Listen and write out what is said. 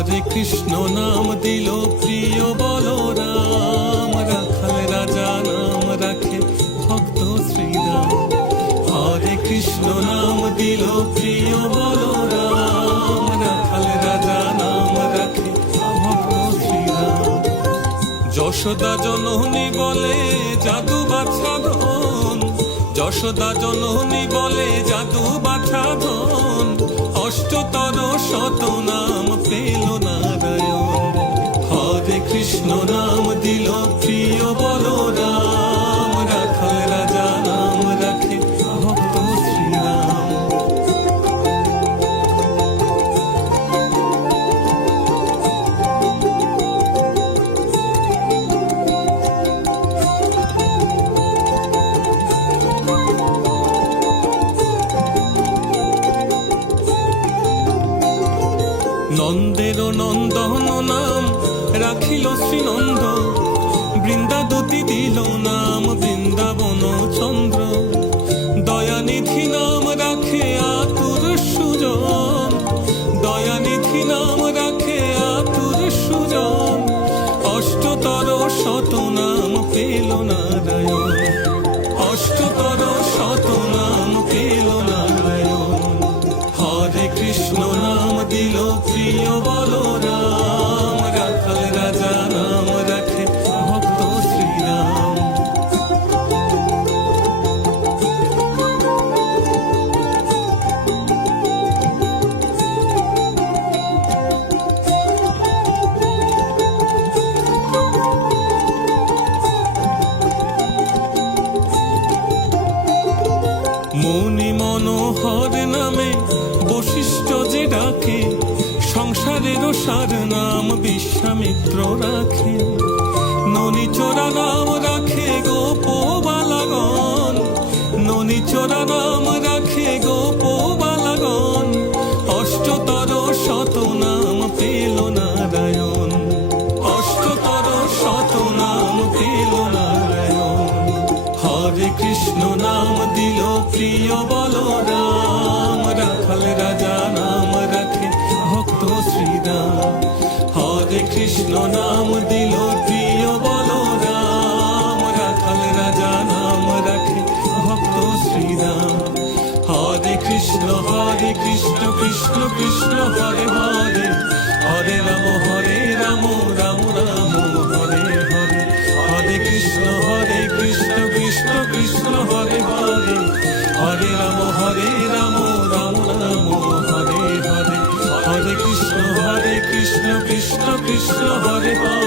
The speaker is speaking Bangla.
হরে কৃষ্ণ নাম দিল প্রিয় বলরাম, রাখাল রাজা নাম রাখে ভক্ত শ্রীরাম। হরে কৃষ্ণ নাম দিল প্রিয় বলরাম, রাখাল রাজা নাম রাখে ভক্ত শ্রীরাম। যশোদা জননী বলে জাদু বাছা ধন, যশোদা জননী বলে জাদু বাছা ধন, অষ্টতর শত নাম পেল নারায়ণ। হরে কৃষ্ণ নাম দিল প্রিয় বলরাম, রাখাল রাজা নাম রাখে ভক্ত শ্রীরাম। নন্দের নন্দন নাম রাখিল শ্রীনন্দ, বৃন্দাদতি দিল নাম বৃন্দাবন চন্দ্র। দয়ানিধি নাম রাখে আতুর সুজন, দয়ানিধি নাম রাখে আতুর সুজন, অষ্টতর শত নাম পেল নারায়ণ, অষ্টতর শত নাম পেল নারায়ণ। হরে কৃষ্ণ নাম দিল প্রিয় বলরাম, রাখাল রাজা নাম রাখে ভক্ত শ্রীরাম। মুনি মনোহর নামে বশিষ্ঠ যে ডাকে, সংসারের সার নাম বিশ্বামিত্র রাখে। ননিচোরা নাম রাখে গোপবালাগণ, ননিচোরা নাম রাখে গোপবালাগণ, অষ্টতর শত নাম পেল নারায়ণ, অষ্টতর শত নাম পেল নারায়ণ। হরে কৃষ্ণ নাম দিল প্রিয় বলরাম, রাখাল রাজা নাম রাখে ভক্ত শ্রীরাম। হরে কৃষ্ণ নাম দিল প্রিয় বলরাম, রাখাল রাজা নাম রাখে ভক্ত শ্রীরাম। হরে কৃষ্ণ কৃষ্ণ কৃষ্ণ হরে হরে, হরে রাম রাম রাম হরে হরে। হরে কৃষ্ণ কৃষ্ণ কৃষ্ণ হরে হরে, হরে রাম রাম রাম হরে হরে। হরে কৃষ্ণ কৃষ্ণ কৃষ্ণ হরে হরে।